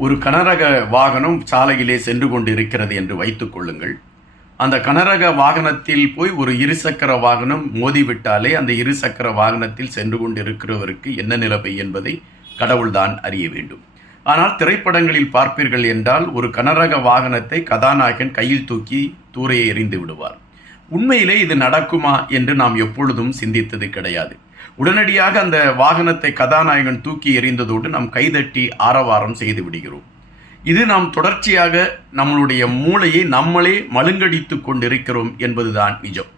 ஒரு கனரக வாகனம் சாலையிலே சென்று கொண்டிருக்கிறது என்று வைத்துக் கொள்ளுங்கள். அந்த கனரக வாகனத்தில் போய் ஒரு இருசக்கர வாகனம் மோதிவிட்டாலே அந்த இருசக்கர வாகனத்தில் சென்று கொண்டிருக்கிறவருக்கு என்ன நிலைமை என்பதை கடவுள்தான் அறிய வேண்டும். ஆனால் திரைப்படங்களில் பார்ப்பீர்கள் என்றால் ஒரு கனரக வாகனத்தை கதாநாயகன் கையில் தூக்கி தூர எறிந்து விடுவார். உண்மையிலே இது நடக்குமா என்று நாம் எப்பொழுதும் சிந்தித்தது கிடையாது. உடனடியாக அந்த வாகனத்தை கதாநாயகன் தூக்கி எறிந்ததோடு நாம் கைதட்டி ஆரவாரம் செய்து விடுகிறோம். இது நாம் தொடர்ச்சியாக நம்மளுடைய மூளையை நம்மளே மழுங்கடித்து கொண்டிருக்கிறோம் என்பதுதான் நிஜம்.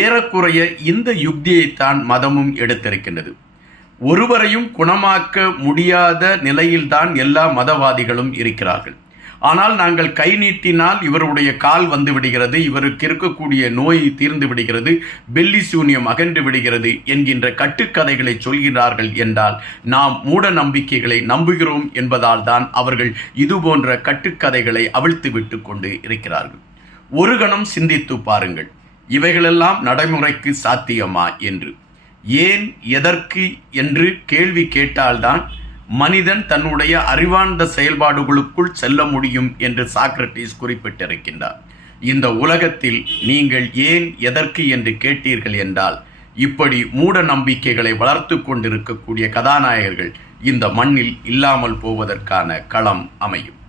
ஏறக்குறைய இந்த யுக்தியைத்தான் மதமும் எடுத்திருக்கின்றது. ஒருவரையும் குணமாக்க முடியாத நிலையில்தான் எல்லா மதவாதிகளும் இருக்கிறார்கள். ஆனால் நாங்கள் கை நீட்டினால் இவருடைய கால் வந்து விடுகிறது, இவருக்கு இருக்கக்கூடிய நோய் தீர்ந்து விடுகிறது, பெல்லி சூன்யம் அகன்று விடுகிறது என்கின்ற கட்டுக்கதைகளை சொல்கிறார்கள் என்றால் நாம் மூட நம்பிக்கைகளை நம்புகிறோம் என்பதால் தான் அவர்கள் இது போன்ற கட்டுக்கதைகளை அவிழ்த்து விட்டு கொண்டு இருக்கிறார்கள். ஒரு கணம் சிந்தித்து பாருங்கள், இவைகளெல்லாம் நடைமுறைக்கு சாத்தியமா என்று. ஏன், எதற்கு என்று கேள்வி கேட்டால்தான் மனிதன் தன்னுடைய அறிவார்ந்த செயல்பாடுகளுக்குள் செல்ல முடியும் என்று சாக்ரட்டிஸ் குறிப்பிட்டிருக்கின்றார். இந்த உலகத்தில் நீங்கள் ஏன், எதற்கு என்று கேட்டீர்கள் என்றால் இப்படி மூட நம்பிக்கைகளை வளர்த்து கொண்டிருக்கக்கூடிய கதாநாயகர்கள் இந்த மண்ணில் இல்லாமல் போவதற்கான களம் அமையும்.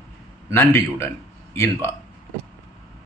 நன்றியுடன் இன்பா.